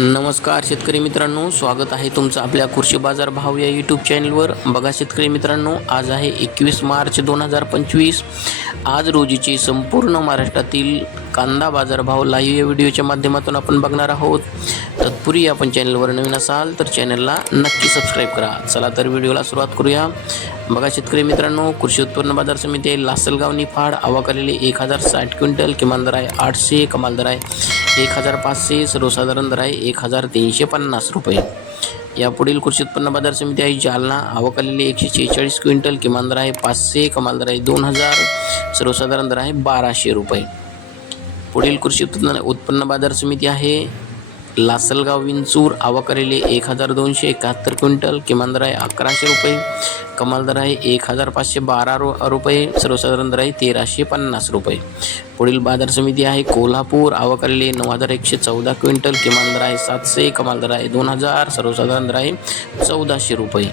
नमस्कार शेतकरी मित्रांनो स्वागत आहे तुमचं आपल्या कृषी बाजार भाव या यूट्यूब चॅनलवर बघा शेतकरी मित्रांनो आज आहे एकवीस मार्च दोन हजार पंचवीस. आज रोजीचे संपूर्ण महाराष्ट्रातील कांदा बाजारभाव लाईव्ह या व्हिडिओच्या माध्यमातून आपण बघणार आहोत. तत्पूर्वी आपण चॅनलवर नवीन असाल तर चॅनलला नक्की सबस्क्राईब करा. चला तर व्हिडिओला सुरुवात करूया. बघा शेतकरी मित्रांनो कृषी उत्पन्न बाजार समिती आहे लासलगाव निफाड आवक एक हजार साठ क्विंटल किमान दर आहे आठशे कमाल दर आहे एक हजार पाचशे सर्वसाधारण दर आहे एक हजार तीनशे पन्नास रुपये. यापुढील कृषी उत्पन्न बाजार समिती आहे जालना आवक एकशे शेहेचाळीस क्विंटल किमान दर आहे पाचशे कमाल दर आहे दोन हजार सर्वसाधारण दर आहे बाराशे रुपये. पुढील कृषी उत्पन्न उत्पन्न बाजार समिती आहे लासलगाव विंचूर आवाकरेले एक हजार दोनशे एकाहत्तर क्विंटल किमान दर आहे अकराशे रुपये कमाल दर आहे एक हजार पाचशे बारा रु रुपये सर्वसाधारण दर आहे तेराशे पन्नास रुपये. पुढील बाजार समिती आहे कोल्हापूर आवक नऊ हजार एकशे चौदा क्विंटल किमान दर आहे सातशे कमाल दर आहे दोन हजार सर्वसाधारण दर आहे चौदाशे रुपये.